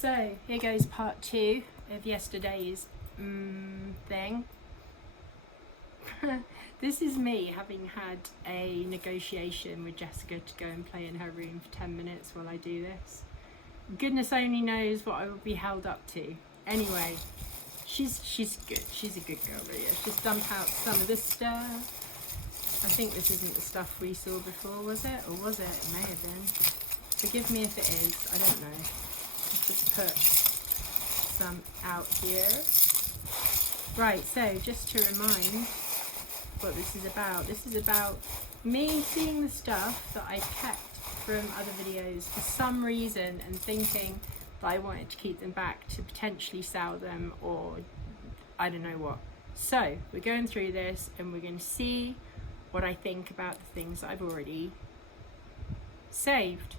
So here goes part 2 of yesterday's thing. This is me having had a negotiation with Jessica to go and play in her room for 10 minutes while I do this. Goodness only knows what I will be held up to. Anyway, she's good. She's a good girl, really. Let's just dump out some of this stuff. I think this isn't the stuff we saw before, was it? Or was it? It may have been. Forgive me if it is. I don't know. Let's just put some out here. Right, so just to remind what this is about me seeing the stuff that I kept from other videos for some reason and thinking that I wanted to keep them back to potentially sell them, or I don't know what. So we're going through this and we're going to see what I think about the things that I've already saved.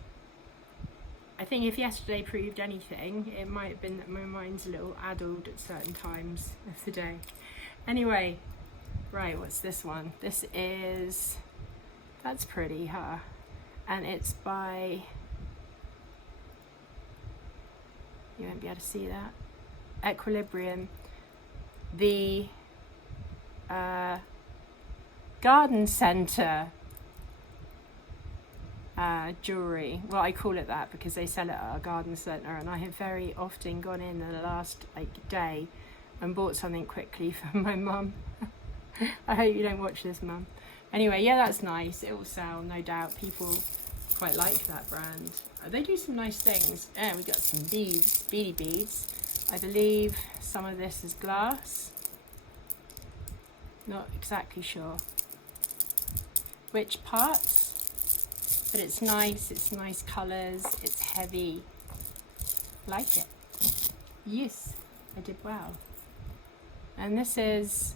I think if yesterday proved anything, it might have been that my mind's a little addled at certain times of the day. Anyway, right, what's this one? This is, that's pretty, huh? And it's by, you won't be able to see that, Equilibrium. The garden centre jewellery. Well, I call it that because they sell it at a garden centre, and I have very often gone in the last day and bought something quickly for my mum. I hope you don't watch this, Mum. Anyway, yeah, that's nice. It will sell, no doubt. People quite like that brand. They do some nice things. And we got some beads, Beady Beads. I believe some of this is glass. Not exactly sure which parts, but it's nice colours, it's heavy. Like it. Yes, I did well. And this is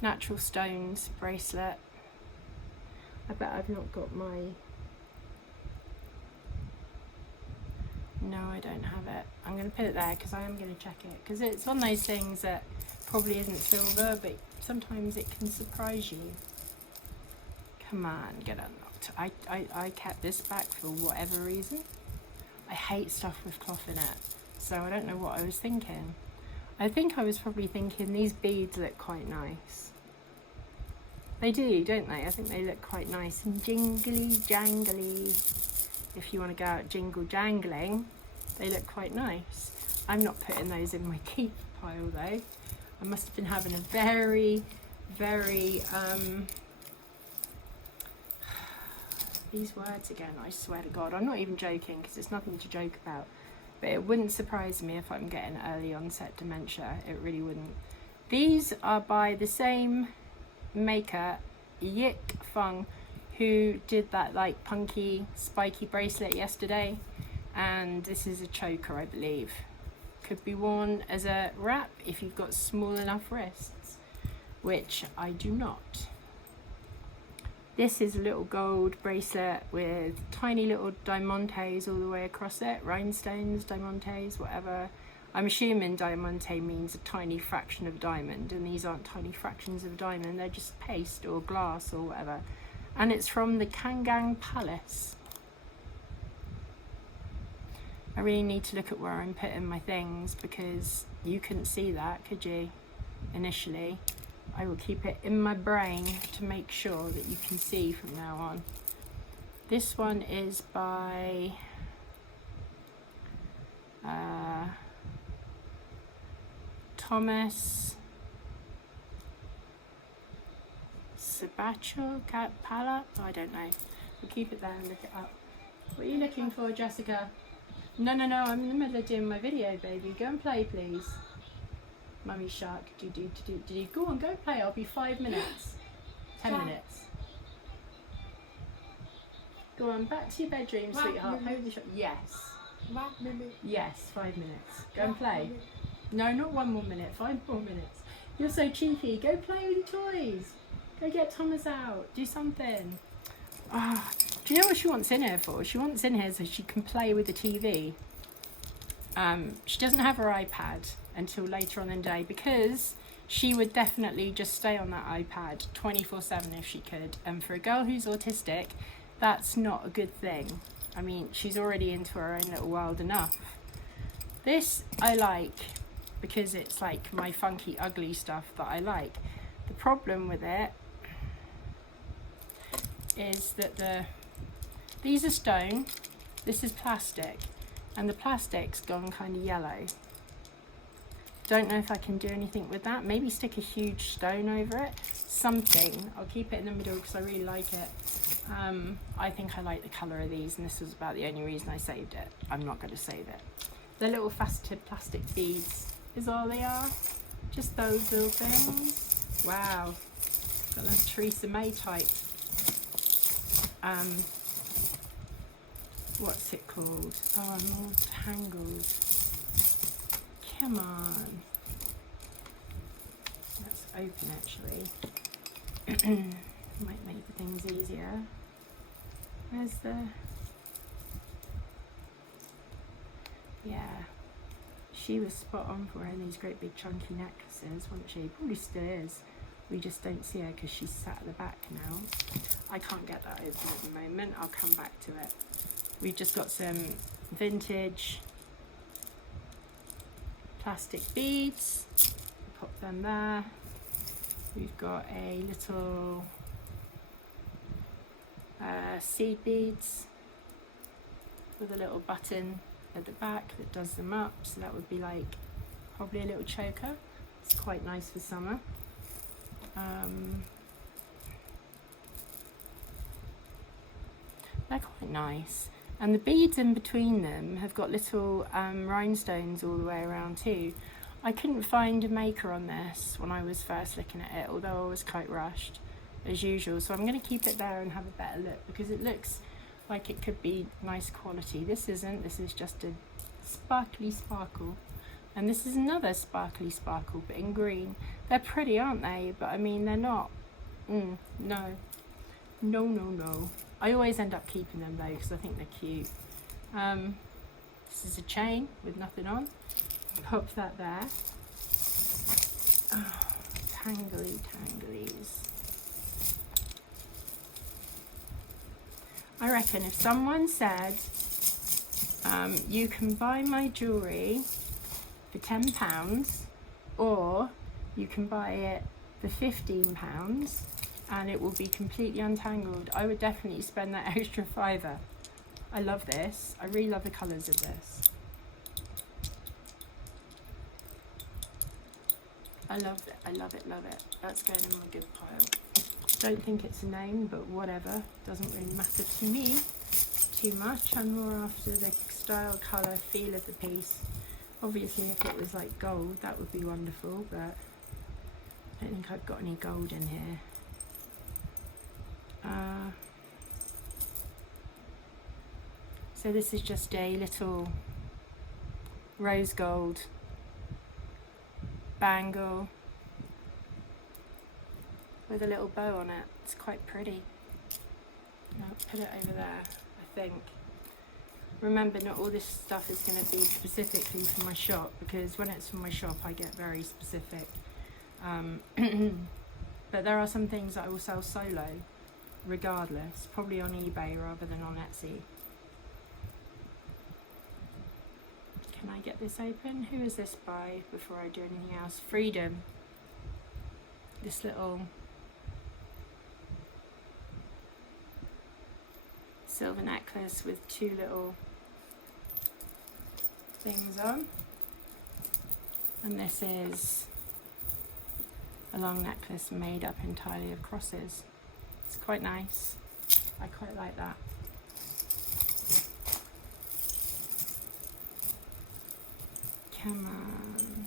natural stones bracelet. I bet I've not got my, no, I don't have it. I'm going to put it there because I am going to check it, because it's one of those things that probably isn't silver, but sometimes it can surprise you. Come on, get unlocked. I kept this back for whatever reason. I hate stuff with cloth in it, so I don't know what I was thinking. I think I was probably thinking these beads look quite nice. They do, don't they? I think they look quite nice and jingly jangly. If you want to go out jingle jangling, they look quite nice. I'm not putting those in my keep pile though. I must have been having a very these words again, I swear to God, I'm not even joking because it's nothing to joke about, but it wouldn't surprise me if I'm getting early onset dementia. It really wouldn't. These are by the same maker, Yik Feng, who did that like punky spiky bracelet yesterday, and this is a choker, I believe. Could be worn as a wrap if you've got small enough wrists, which I do not. This is a little gold bracelet with tiny little diamantes all the way across it, rhinestones, diamantes, whatever. I'm assuming diamante means a tiny fraction of a diamond, and these aren't tiny fractions of a diamond, they're just paste or glass or whatever. And it's from the Kangang Palace. I really need to look at where I'm putting my things because you couldn't see that, could you, initially? I will keep it in my brain to make sure that you can see from now on. This one is by Thomas Sabacho Pala. I don't know. We'll keep it there and look it up. What are you looking for, Jessica? No, I'm in the middle of doing my video, baby. Go and play, please. Mummy shark, do. Go on, go play. I'll be 5 minutes. 10 minutes. Go on, back to your bedroom, sweetheart. Hold the shot. Yes. 1 minute. Yes, 5 minutes. Go and play. No, not 1 more minute. 5 more minutes. You're so cheeky. Go play with your toys. Go get Thomas out. Do something. Ah, do you know what she wants in here for? She wants in here so she can play with the TV. She doesn't have her iPad until later on in the day because she would definitely just stay on that iPad 24/7 if she could. And for a girl who's autistic, That's not a good thing. I mean, she's already into her own little world enough. This I like because it's like my funky ugly stuff that I like. The problem with it is that these are stone, this is plastic, and the plastic's gone kind of yellow. Don't know if I can do anything with that. Maybe stick a huge stone over it. Something. I'll keep it in the middle because I really like it. I think I like the colour of these, and this was about the only reason I saved it. I'm not going to save it. The little faceted plastic beads is all they are. Just those little things. Wow. Got a Theresa May type. What's it called? Oh, I'm all tangled. Come on. Let's open actually. Might make things easier. Where's the... Yeah. She was spot on for wearing these great big chunky necklaces, wasn't she? Probably still is. We just don't see her because she's sat at the back now. I can't get that open at the moment. I'll come back to it. We've just got some vintage plastic beads. Pop them there. We've got a little seed beads with a little button at the back that does them up. So that would be like probably a little choker. It's quite nice for summer. They're quite nice. And the beads in between them have got little rhinestones all the way around too. I couldn't find a maker on this when I was first looking at it, although I was quite rushed as usual. So I'm going to keep it there and have a better look because it looks like it could be nice quality. This isn't. This is just a sparkly sparkle. And this is another sparkly sparkle, but in green. They're pretty, aren't they? But I mean, they're not. No. No, no, no. I always end up keeping them though because I think they're cute. This is a chain with nothing on. Pop that there. Oh, tangly tanglies. I reckon if someone said, you can buy my jewellery for £10 or you can buy it for £15 and it will be completely untangled, I would definitely spend that extra £5. I love this. I really love the colours of this. I love it, I love it, love it. That's going in my good pile. Don't think it's a name, but whatever. Doesn't really matter to me too much. I'm more after the style, colour, feel of the piece. Obviously, if it was like gold, that would be wonderful, but I don't think I've got any gold in here. So this is just a little rose gold bangle with a little bow on it. It's quite pretty. I'll put it over there, I think. Remember, not all this stuff is going to be specifically for my shop, because when it's for my shop I get very specific. But there are some things that I will sell solo regardless, probably on eBay rather than on Etsy. Can I get this open? Who is this by before I do anything else? Freedom. This little silver necklace with two little things on. And this is a long necklace made up entirely of crosses. It's quite nice. I quite like that. Come on.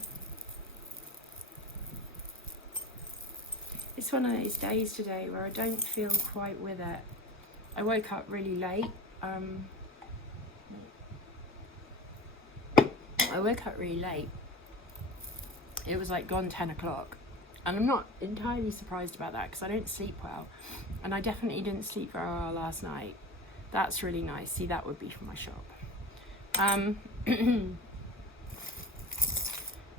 It's one of those days today where I don't feel quite with it. I woke up really late. It was like gone 10 o'clock. And I'm not entirely surprised about that because I don't sleep well. And I definitely didn't sleep very well last night. That's really nice. See, that would be for my shop.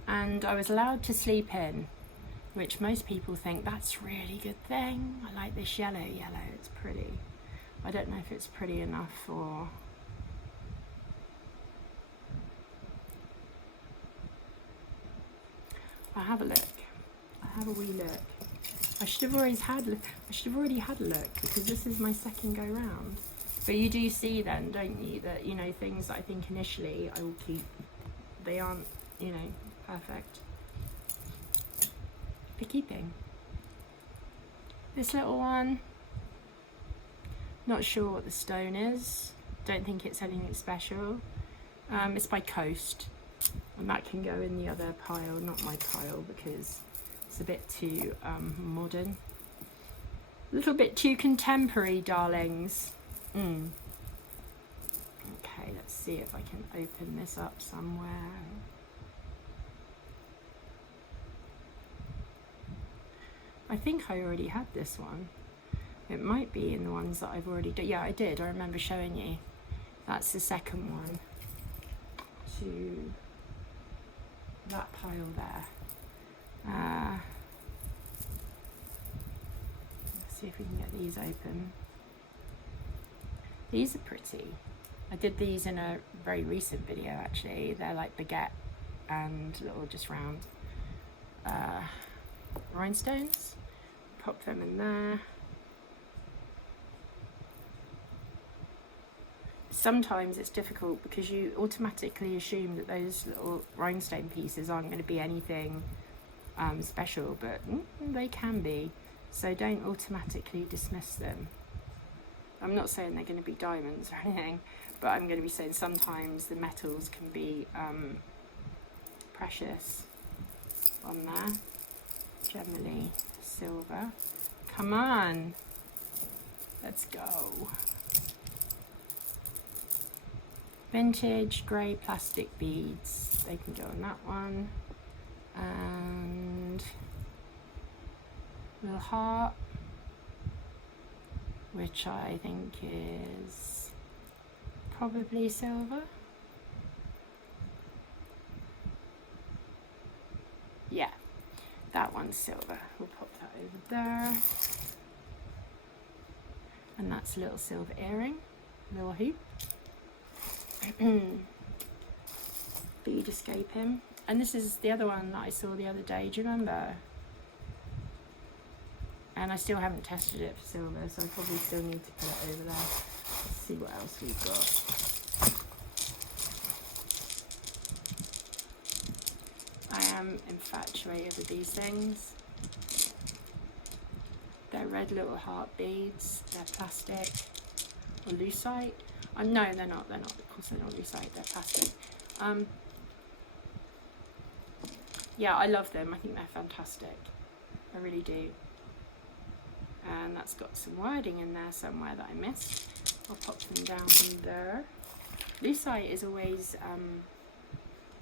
And I was allowed to sleep in, which most people think that's a really good thing. I like this yellow, it's pretty. I don't know if it's pretty enough for... I'll have a look. I'll have a wee look. I should have already had a look, because this is my second go round. But you do see then, don't you, that, you know, things that I think initially I will keep, they aren't, you know, perfect for keeping. This little one, not sure what the stone is. Don't think it's anything special. It's by Coast, and that can go in the other pile, not my pile, because it's a bit too modern. A little bit too contemporary, darlings. Okay, let's see if I can open this up somewhere. I think I already had this one. It might be in the ones that I've already done. Yeah, I did. I remember showing you. That's the second one to that pile there. Let's see if we can get these open. These are pretty. I did these in a very recent video actually. They're like baguette and little just round rhinestones. Pop them in there. Sometimes it's difficult because you automatically assume that those little rhinestone pieces aren't going to be anything special, but they can be. So don't automatically dismiss them. I'm not saying they're going to be diamonds or anything, but I'm going to be saying sometimes the metals can be precious on there. Generally silver. Come on, let's go. Vintage grey plastic beads, they can go on that one. And little heart, which I think is probably silver. Yeah, that one's silver. We'll pop that over there. And that's a little silver earring, little hoop. Bead escaping. And this is the other one that I saw the other day, do you remember? And I still haven't tested it for silver, so I probably still need to put it over there. Let's see what else we've got. I am infatuated with these things. They're red little heart beads. They're plastic or lucite. No, they're not. They're not. Of course, they're not lucite. They're plastic. Yeah, I love them. I think they're fantastic. I really do. And that's got some wording in there somewhere that I missed. I'll pop them down there. Lucite is always,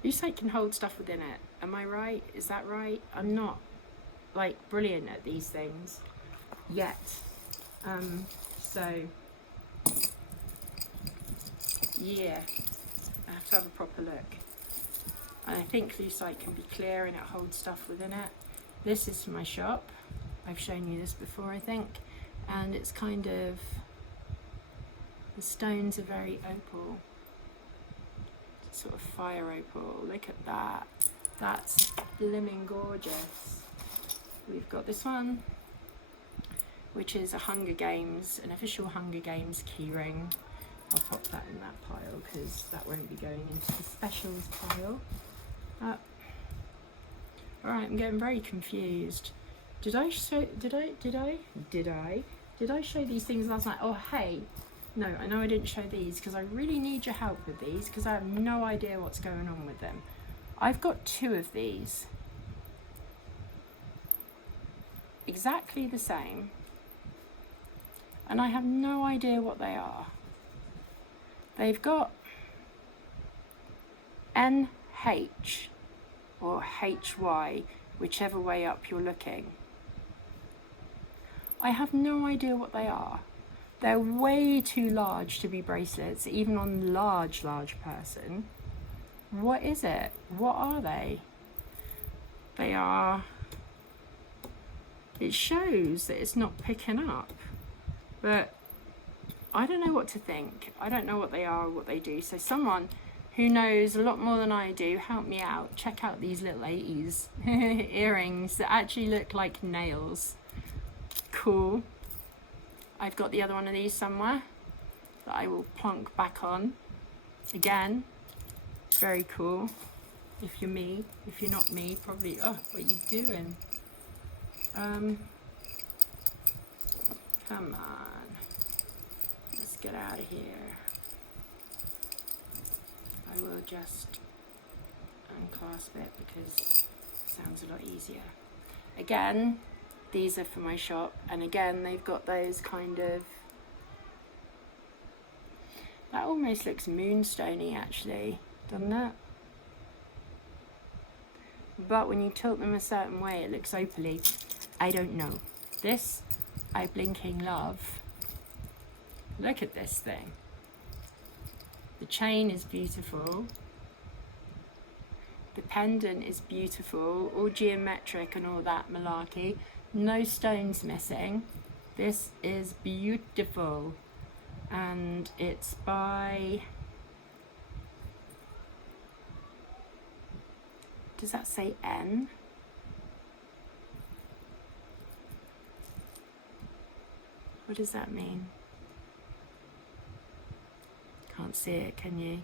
lucite can hold stuff within it. Am I right? Is that right? I'm not like brilliant at these things yet. So yeah, I have to have a proper look. And I think lucite can be clear and it holds stuff within it. This is from my shop. I've shown you this before, I think. And it's kind of, the stones are very opal. Sort of fire opal. Look at that. That's blimmin' gorgeous. We've got this one, which is a Hunger Games, an official Hunger Games keyring. I'll pop that in that pile because that won't be going into the specials pile. Alright, I'm getting very confused. Did I show these things last night? Oh hey, no, I know I didn't show these because I really need your help with these because I have no idea what's going on with them. I've got two of these. Exactly the same. And I have no idea what they are. They've got NH or HY, whichever way up you're looking. I have no idea what they are. They're way too large to be bracelets, even on large person. What is it? What are they? They are... It shows that it's not picking up, but I don't know what to think. I don't know what they are or what they do. So someone who knows a lot more than I do, help me out. Check out these little 80s earrings that actually look like nails. Cool. I've got the other one of these somewhere that I will plonk back on. Again, very cool. If you're me, if you're not me, probably, oh, what are you doing? Come on. Let's get out of here. I will just unclasp it because it sounds a lot easier. Again, these are for my shop, and again they've got those kind of, that almost looks moonstony actually, doesn't it? But when you tilt them a certain way it looks opaly. I don't know. This I blinking love. Look at this thing. The chain is beautiful. The pendant is beautiful, all geometric and all that malarkey. No stones missing. This is beautiful. And it's by, does that say N? What does that mean? Can't see it, can you?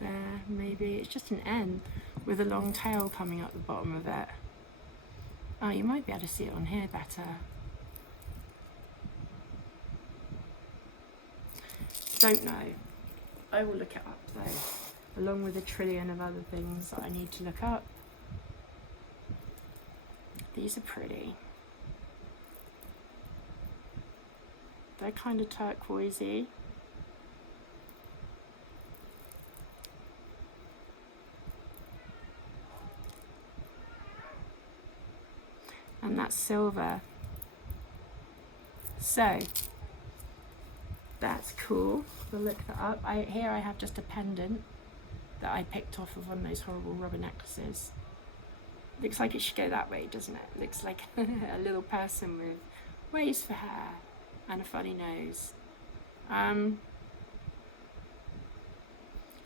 There, maybe. It's just an N with a long tail coming up the bottom of it. Oh, you might be able to see it on here better. Don't know. I will look it up though, along with a trillion of other things that I need to look up. These are pretty. They're kind of turquoisey. And that's silver. So that's cool. We'll look that up. Here I have just a pendant that I picked off of one of those horrible rubber necklaces. Looks like it should go that way, doesn't it? Looks like a little person with waves for hair and a funny nose.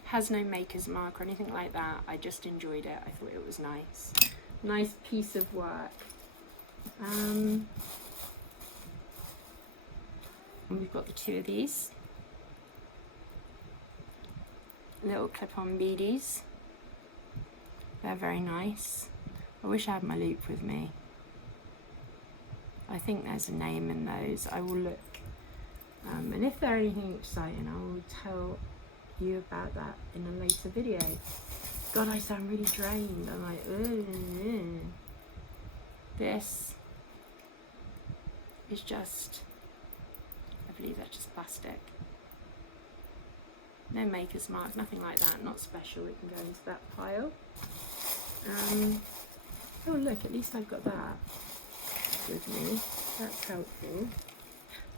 Has no maker's mark or anything like that. I just enjoyed it. I thought it was nice. Nice piece of work. And we've got the two of these little clip-on beadies. They're very nice. I wish I had my loop with me. I think there's a name in those. I will look. And if they're anything exciting, I will tell you about that in a later video. God, I sound really drained. I'm like, ugh. This is just, I believe that's just plastic. No maker's mark, nothing like that, not special. It can go into that pile. Oh look, at least I've got that with me. That's helpful.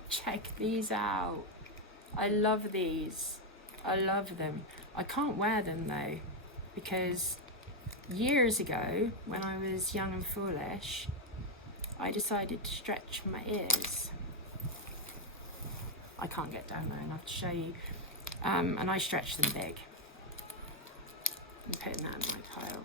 Check these out. I love these. I love them. I can't wear them though, because years ago, when I was young and foolish, I decided to stretch my ears. I can't get down there enough to show you. And I stretched them big. I'm putting that in my pile.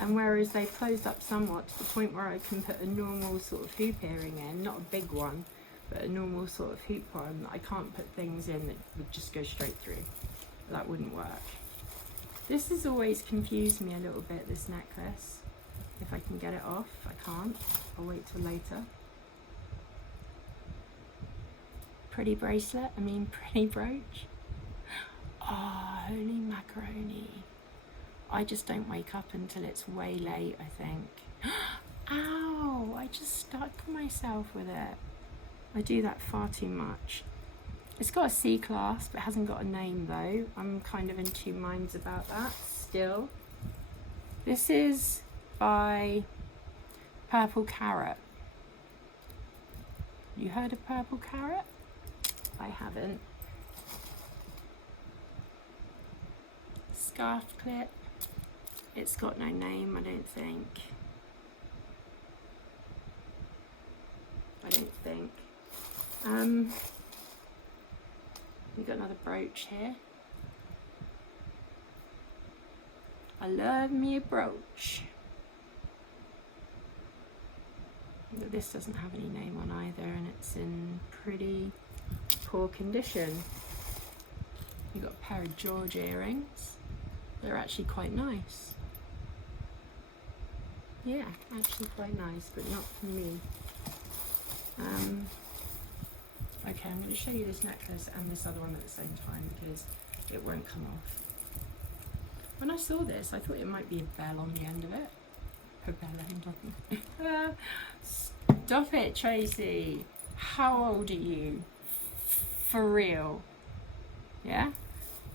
And whereas they've closed up somewhat to the point where I can put a normal sort of hoop earring in, not a big one, but a normal sort of hoop one, I can't put things in that would just go straight through. That wouldn't work. This has always confused me a little bit, this necklace. If I can get it off, I can't. I'll wait till later. Pretty bracelet, pretty brooch. Oh, holy macaroni. I just don't wake up until it's way late, I think. Ow, I just stuck myself with it. I do that far too much. It's got a C clasp, it hasn't got a name though. I'm kind of in two minds about that still. This is by Purple Carrot. You heard of Purple Carrot? I haven't. Scarf clip. It's got no name, I don't think. We've got another brooch here. I love me a brooch. This doesn't have any name on either, and it's in pretty poor condition. You've got a pair of George earrings. They're actually quite nice. Yeah, actually quite nice, but not for me. Okay, I'm going to show you this necklace and this other one at the same time because it won't come off. When I saw this, I thought it might be a bell on the end of it. A bell end on it. Stop it, Tracy. How old are you? For real? Yeah?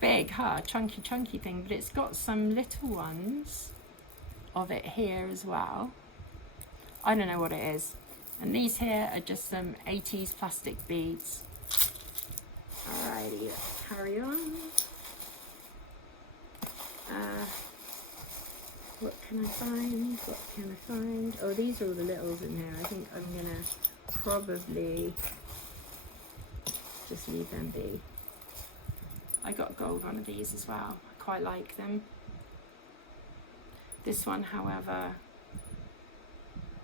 Big, huh? Chunky thing, but it's got some little ones of it here as well. I don't know what it is. And these here are just some 80s plastic beads. Alrighty, let's carry on. What can I find? What can I find? Oh, these are all the littles in here. I think I'm gonna probably just leave them be. I got a gold one of these as well. I quite like them. This one, however,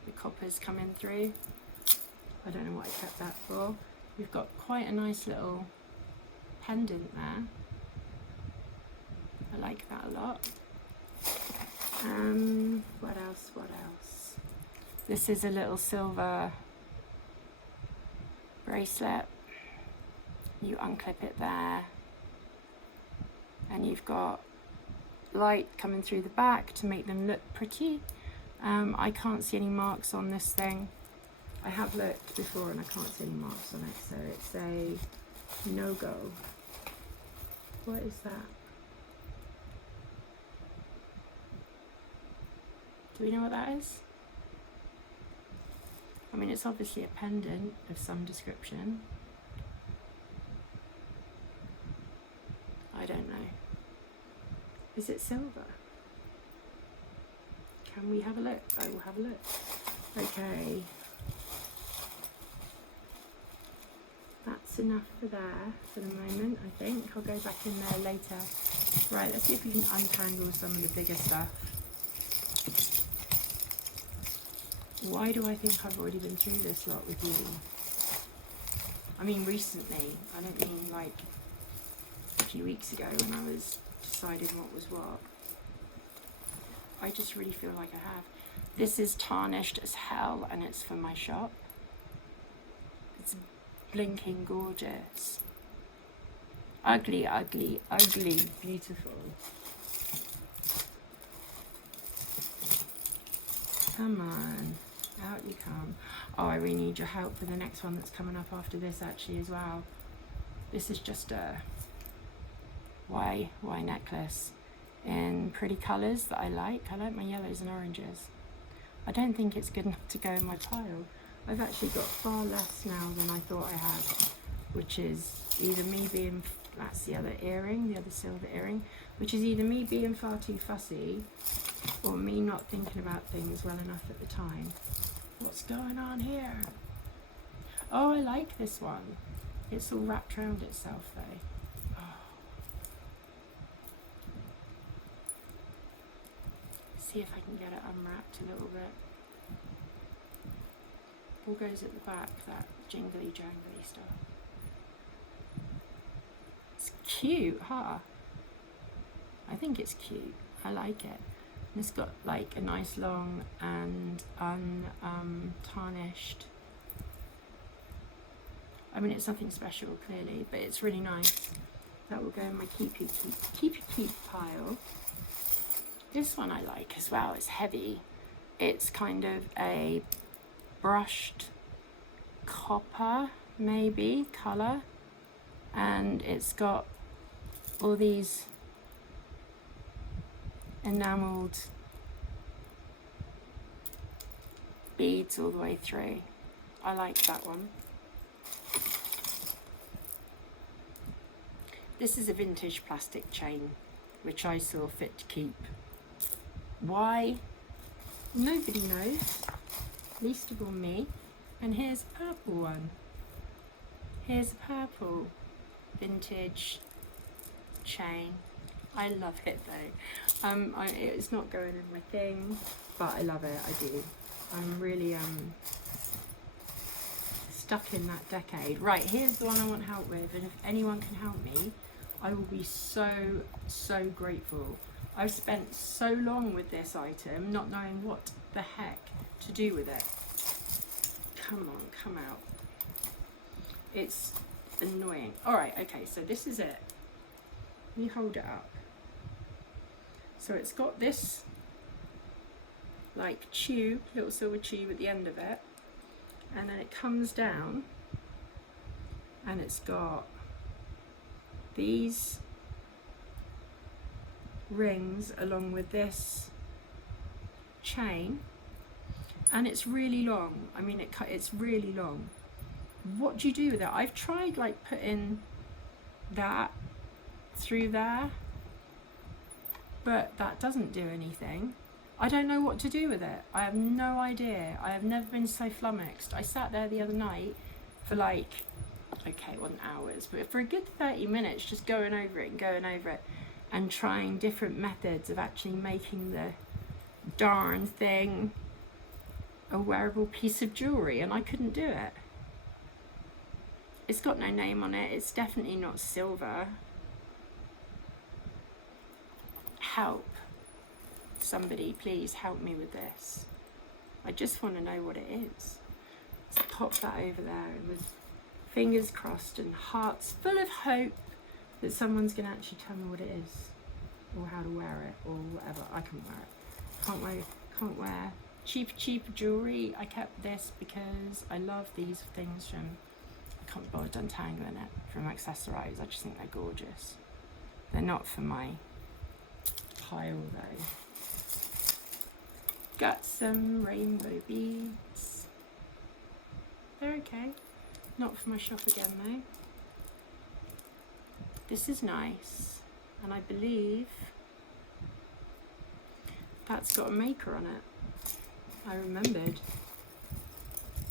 the copper's coming through. I don't know what I kept that for. We've got quite a nice little pendant there. I like that a lot. What else? What else? This is a little silver bracelet. You unclip it there, and you've got light coming through the back to make them look pretty. I can't see any marks on this thing. I have looked before and I can't see any marks on it, so it's a no-go. What is that? Do we know what that is? I mean, it's obviously a pendant of some description. I don't know. Is it silver? Can we have a look? I will have a look. Okay. That's enough for there for the moment, I think. I'll go back in there later. Right, let's see if we can untangle some of the bigger stuff. Why do I think I've already been through this lot with you? I mean recently, I don't mean like a few weeks ago when I was deciding what was what. I just really feel like I have. This is tarnished as hell and it's for my shop. It's blinking gorgeous. Ugly, ugly, ugly, beautiful. Come on. Out you come. Oh, I really need your help for the next one that's coming up after this actually as well. This is just a Y necklace in pretty colours that I like. I like my yellows and oranges. I don't think it's good enough to go in my pile. I've actually got far less now than I thought I had, which is either me being, that's the other earring, the other silver earring, which is either me being far too fussy or me not thinking about things well enough at the time. What's going on here? Oh, I like this one. It's all wrapped around itself though. Oh. See if I can get it unwrapped a little bit. All goes at the back, that jingly jangly stuff. It's cute, huh? I think it's cute. I like it. And it's got like a nice long and tarnished. I mean, it's nothing special clearly, but it's really nice. That will go in my keep pile. This one I like as well. It's heavy. It's kind of a brushed copper, maybe, colour. And it's got all these enamelled beads all the way through. I like that one. This is a vintage plastic chain, which I saw fit to keep. Why? Nobody knows, least of all me. And here's a purple one. Here's a purple. vintage chain. I love it though. It's not going in my thing, but I love it. I do. I'm really stuck in that decade. Right, here's the one I want help with, and if anyone can help me, I will be so grateful. I've spent so long with this item not knowing what the heck to do with it. Come on, come out. It's annoying. Alright, okay, so this is it. Let me hold it up. So it's got this like tube, little silver tube at the end of it, and then it comes down and it's got these rings along with this chain, and it's really long. I mean, it's really long. What do you do with it? I've tried like putting that through there, but that doesn't do anything. I don't know what to do with it. I have no idea. I have never been so flummoxed. I sat there the other night for like, okay, it wasn't hours, but for a good 30 minutes just going over it and trying different methods of actually making the darn thing a wearable piece of jewellery, and I couldn't do it. It's got no name on it. It's definitely not silver. Help. Somebody please help me with this. I just want to know what it is. Let's pop that over there with fingers crossed and hearts full of hope that someone's going to actually tell me what it is, or how to wear it, or whatever. I can't wear it. Can't wear cheap jewellery. I kept this because I love these things from, I can't be bothered untangling it, from Accessorize. I just think they're gorgeous. They're not for my pile though. Got some rainbow beads. They're okay. Not for my shop again though. This is nice, and I believe that's got a maker on it. I remembered.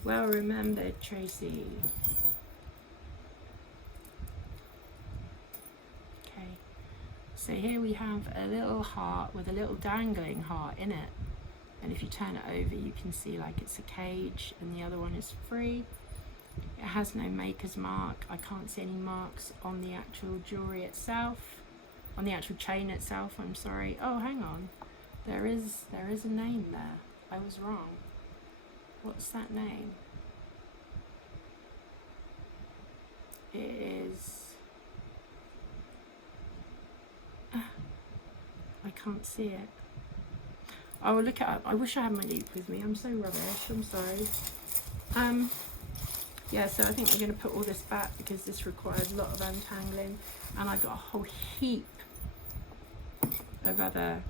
Well remembered, Tracy. Okay, so here we have a little heart with a little dangling heart in it. And if you turn it over, you can see like it's a cage, and the other one is free. It has no maker's mark. I can't see any marks on the actual jewellery itself, on the actual chain itself, I'm sorry. Oh, hang on. There is a name there. I was wrong. What's that name? It is... I can't see it. I will look it up. I wish I had my loop with me. I'm so rubbish. I'm sorry. Yeah, so I think we're going to put all this back because this requires a lot of untangling, and I've got a whole heap of other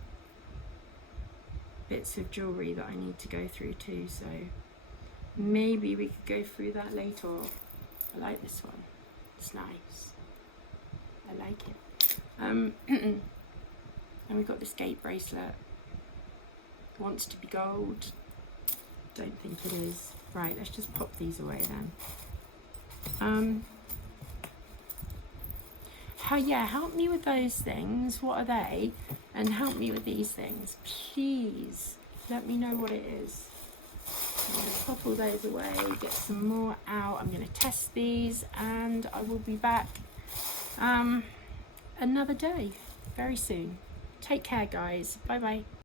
bits of jewellery that I need to go through too, so maybe we could go through that later. I like this one. It's nice. I like it. And we've got this gate bracelet. Wants to be gold. Don't think it is. Right, let's just pop these away then. Help me with those things. What are they? And help me with these things. Please let me know what it is. I'm going to pop all those away, get some more out. I'm going to test these, and I will be back another day very soon. Take care, guys. Bye bye.